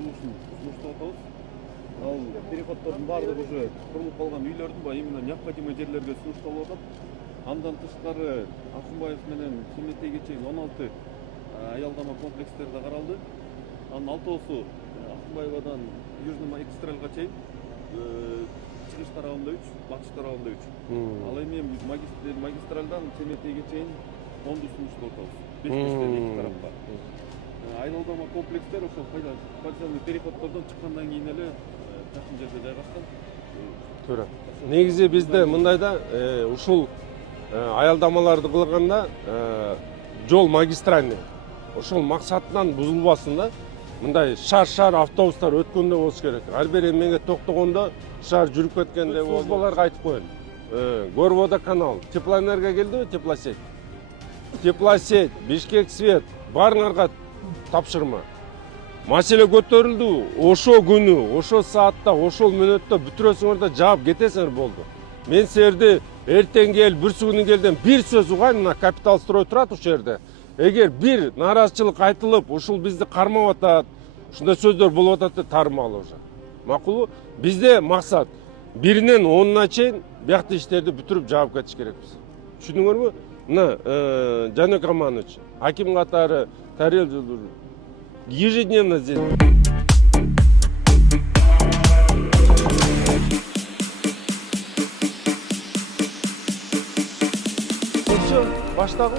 курулушун сунуштап атабыз. Ал переходдордун баардыгы уже курулуп калган үйлөрдүн именно необходимый жерлерге сунушталып атат. Андан тышкары Акынбаев менен Семетейге чейин 16 аялдама комплекстерде каралды. Анын 6-оосу Акынбаевадан Южный магистральга чейин, чыгыш тарабында 3, батыш тарабында 3. Ал эми магистральдан Семетейге чейин 10 сунуштап атабыз. 5 тарапка. Аялдама комплекстер ошол подземный переходдордон чыккандан кийин эле жакын жерде жайгашкан. Туура. Негизи бизде мындайда ушул аялдамаларды кылганда жол магистральный. Ошол максатынан бузулбасын да. Мындай шар автобустар өткөндө болуш керек. Ар бир эмеге токтогондо шар жүрүп кеткенде службаларга айтып коюн. Горводоканал, теплоэнергия келдиби, теплосеть. Теплосеть, Бишкек свет баарыңарга тапшырма. Маселе көтөрүлдү, ошо күнү, ошо саатта, ошол мүнөттө бүтүрөсүңөр да жаап кетесиңер болду. Мен силерди эртең кел, бүрсү күнү келден бир сөз угайын, мына капитал строй турат ушул жерде. Эгер бир нааразычылык айтылып, ушул бизди кармап атат, ушундай сөздөр болуп атат деп тармагалы уже. Макулбу? Бизде максат 1-ден 10-на чейин биякты иштерди бүтүрүп жаап кетиш керекпиз. Түшүндүңөрбү? Мына Жанок Аманович, аким катары тарел ежедневно здесь. Все, баштагы.